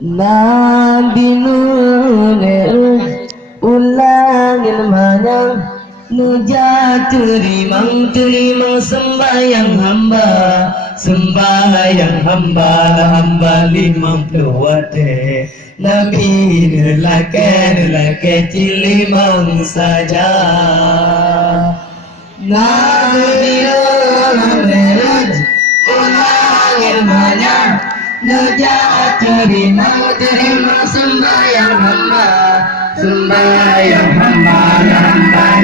Nabi Nuh ulangin manyang Nuja terimang sembahyang hamba hamba 50 wate Nabi nelake cilimang saja Nabi Nuh ulangin manyang Nuja terimang sembahyang hamba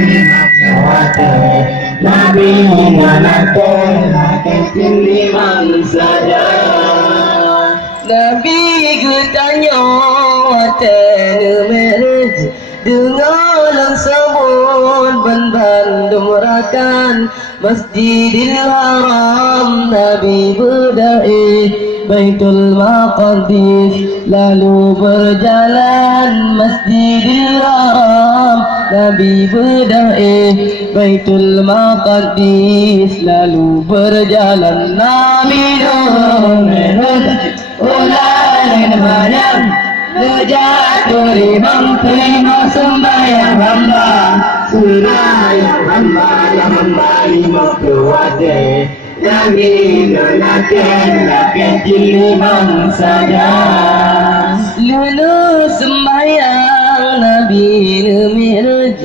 50 wate Nabi nelake cilimang saja Nabi kutanya wate numeraj dengar sebut bandung rakan Masjidil Haram Nabi berdai Baitul Maqdis lalu berjalan Masjidil Haram Nabi berdai Baitul Maqdis lalu berjalan Nabi ulangin manyang Nuja terimang sembahyang hamba hamba 50 wate Nabi nelake cilimang saja Lulu sembahyang Nabi Numiraj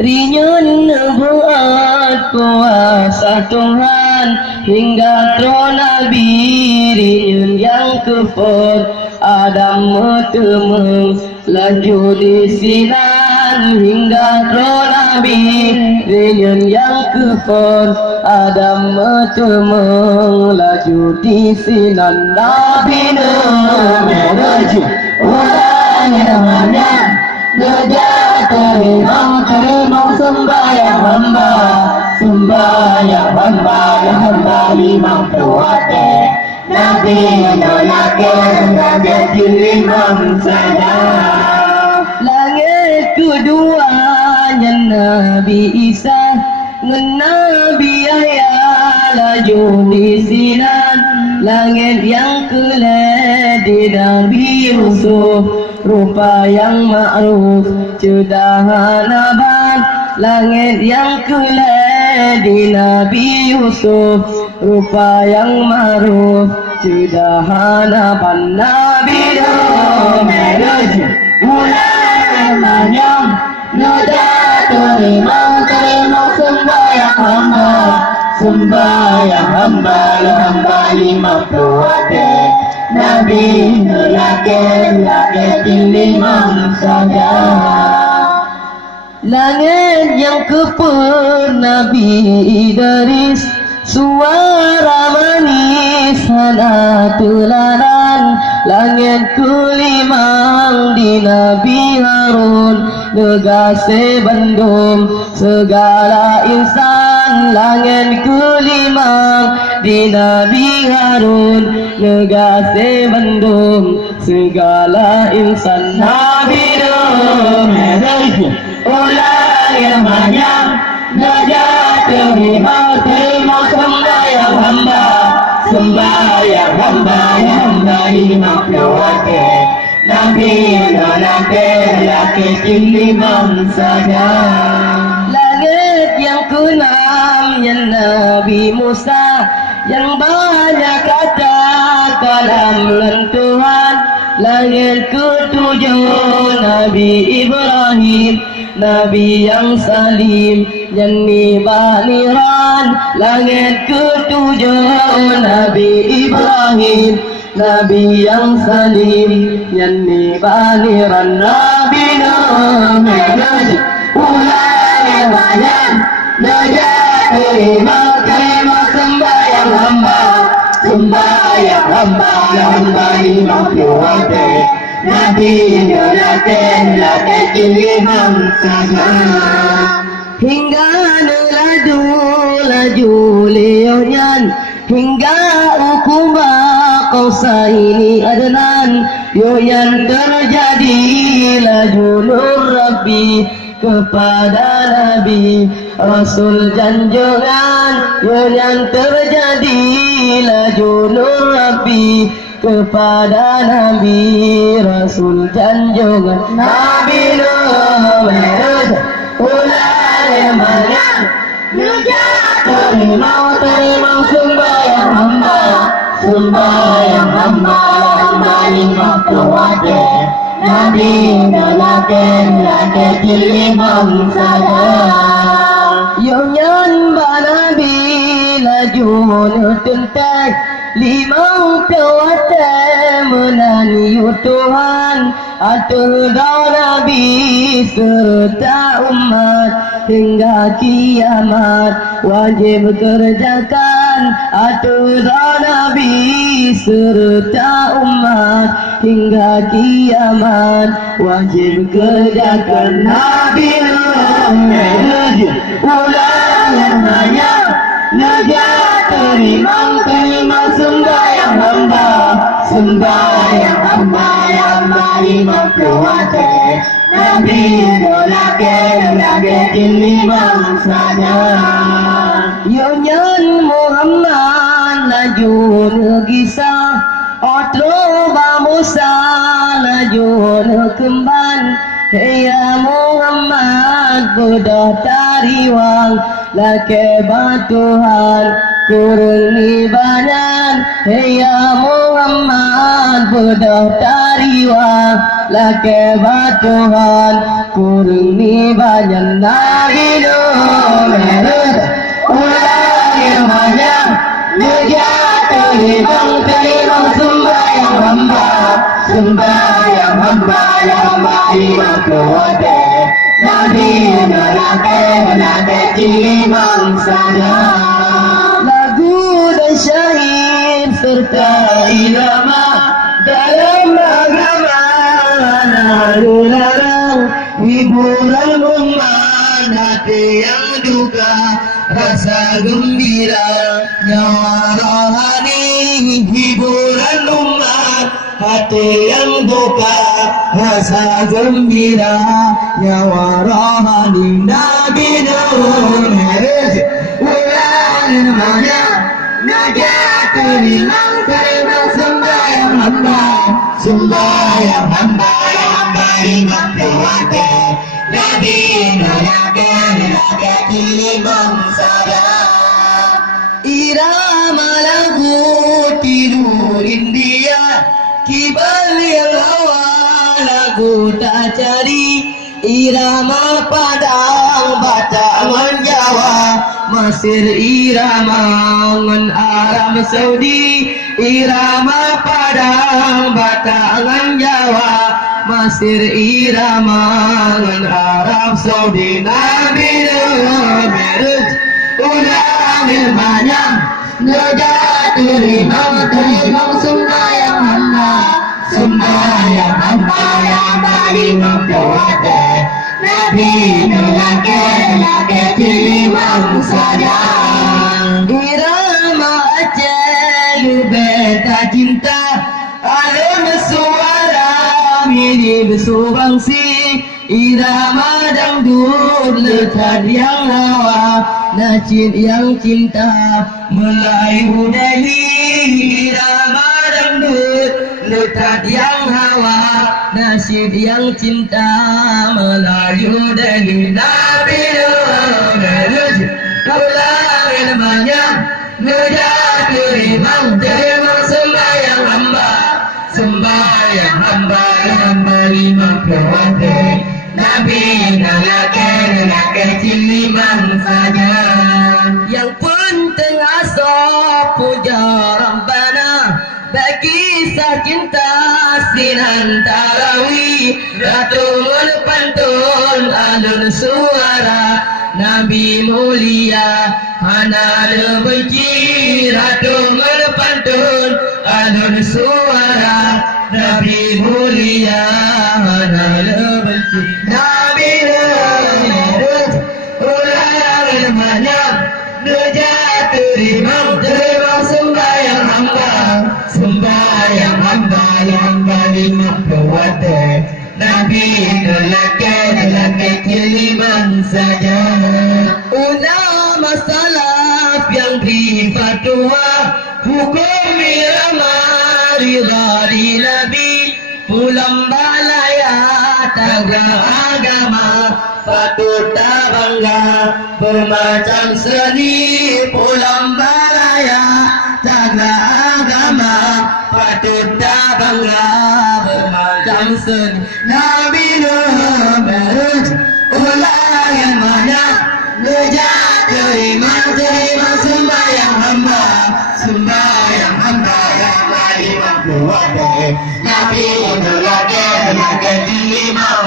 Rinyun buat kuasa Tuhan Hingga tro Nabi rinyun yang kefur Adam temeng lanjut di sinan Hingga tro Nabi rinyun yang kefur Adam temeng laju di sinan Nabi Nuh ulangin manyang Nuja terimang sembahyang hamba 50 wate Nabi nelake cilimang saja Langit keduanya Nabi Isa ngan Nabi Yahya laju di sinan Langit yang keledi Nabi Yusuf rupa yang ma'ruf cedahan aban Langit yang keledi Nabi Yusuf rupa yang ma'ruf cedahan aban Nabi Nuh ulangin manyang Nuja terimang sembahyang hamba 50 wate Nabi nelake cilimang saja Langit yang kepur Nabi Idris Suara manis hana tularan Langit kulimang di Nabi Harun Negase bandung segala insan Langit kulimang di Nabi Harun Negase bandung segala insan Nabi Nuh ulangin manyang Nuja terimang sembahyang hamba 50 wate Nabi nelake cilimang saja Langit yang keenam yang Nabi Musa yang banyak kata kalam Tuhan Langit ketujuh Nabi Ibrahim Nabi yang salim Janni baniran Langit ketujuh Nabi Ibrahim Nabi yang salim Janni baniran Nabi Nuh ulangin manyang Nuja terimang sembahyang hamba 50 wate Nabi nelake cilimang saja Hingga laju leonyan Hingga ukuma Qausaini adnan Yoyan terjadi laju nur Rabbi kepada Nabi Rasul janjangan yang terjadi laju nur Rabbi kepada Nabi Rasul junjungan Nabi Nuh Mi'raj bulan Maryam terima sembahyang hamba lima keluarga Nabi nolakan lagi limang saja Yunyan Nabi laju tentak limang keluarga menani Tuhan atur Nabi serta umat hingga kiamat wajib kerjakan atur Nabi serta umat hingga kiamat wajib kerjakan Nabi Nuh ulang hanya najat terima sembahyang hamba lima keluarga Nabi nolakan lagi limang saja Yunyan Muhammad laju kisah Otro Musa laju kemban Ya Muhammad budak tariwang laki batuhan kurungi badan Ya Muhammad budak tariwang laki batuhan kurungi badan Nabi Nuh Mi'raj ulang banyak terima sembahyang hamba lima keluarga Nabi nolakan lagi limang saja lagu dan syair serta irama dalam agama lalu larang hiburan umat hati yang duka rasa gembira nyawa rohani hiburan umat hati yang duka rasa gembira nyawa rohani Nabi Nuh Mi'raj ulang namanya najat terima sembahyang hamba lima keluarga Nabi nolakan lagi limang saja irama lagu tidur India kibal yang hawa lagu tak cari irama Padang Batangan Jawa Mesir irama Arab Saudi irama Padang Batangan Jawa Mesir irama Arab Saudi Nabi Nuh Mi'raj ulang banyak najat terima sembahyang hamba lima keluarga Nabi nolakan lagi limang saja irama Aceh beta cinta alun suara mirip subangsi irama dangdut lekat yang hawa nasib yang cinta Melayu Delhi irama dangdut lekat yang hawa nasib yang cinta Melayu Delhi Nabi Nuh Mi'raj ulang banyak najat terima sembahyang hamba lima keluarga Nabi nolakan lagi limang saja yang penting asal puja Rabbana bagi cinta sinan tarawih ratul pantun alun suara Nabi mulia hana benci ratul pantun alun suara Nabi mulia hana benci Nabi Nuh ulang banyak najat terima sembahyang hamba lima keluarga Nabi nolakan lagi limang saja ulama salaf yang beri fatwa hukum irama ridha pulang balaya tagra agama patut bangga bermacam seni pulang balaya tagra agama patut bangga bermacam seni Nabi Nuh ulah yang mana Nejat terima sembahyang hamba yang lagi membuat Nabi Nuh lagi terima